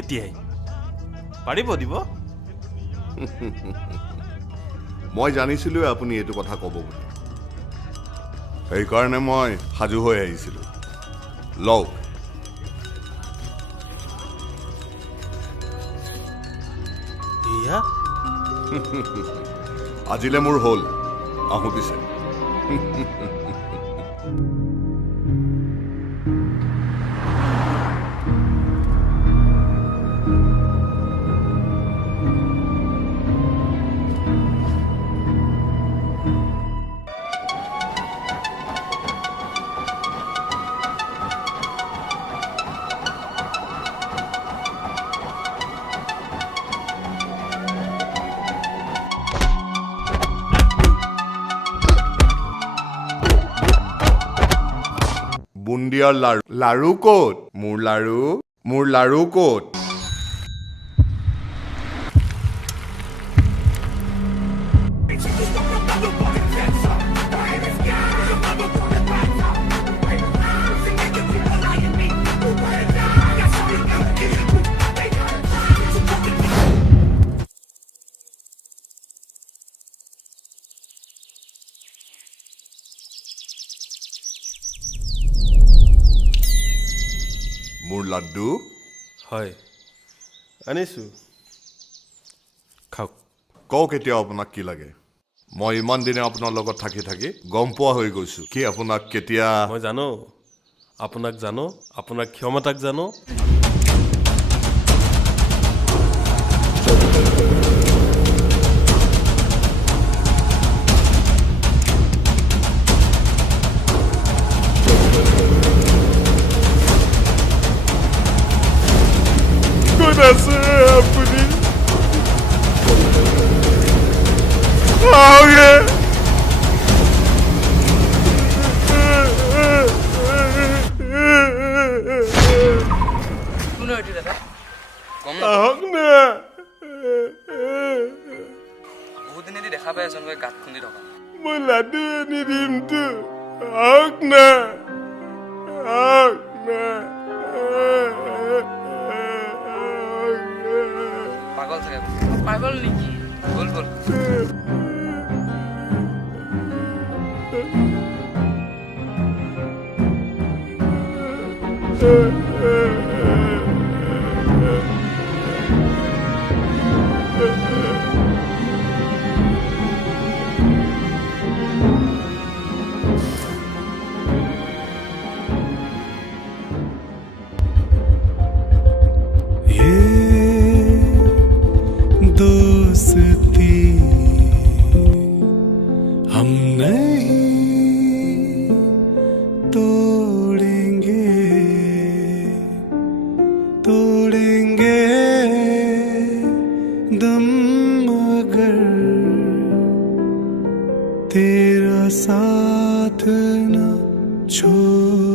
এতিয়াই পাৰিব দিব মই জানিছিলো আপুনি এইটো কথা ক'ব বুলি সেইকাৰণে মই সাজু হৈ আহিছিলো লওক এয়া আজিলে মোৰ হ'ল আহো পিছে বুন্দিয়াৰ লাৰু লাৰু ক'ত মোৰ লাৰু ক'ত মোৰ লাড্ডু হয় আনিছো খাওক কওক এতিয়া আপোনাক কি লাগে মই ইমান দিনে আপোনাৰ লগত থাকি গম পোৱা হৈ গৈছো কি আপোনাক কেতিয়া মই জানো আপোনাৰ ক্ষমতাক জানো কোন আছে আপুনি আগে কোন হইছে দাদা আহক না বহুত দিনে দেখা পাই আছো গাত খুন্দি থকা মই লাডু আনি দিম তো আহক না পাগল থাকে পাগল নেকি বল বল दोस्ती हम नहीं तोड़ेंगे दम मगर तेरा साथ न छोड़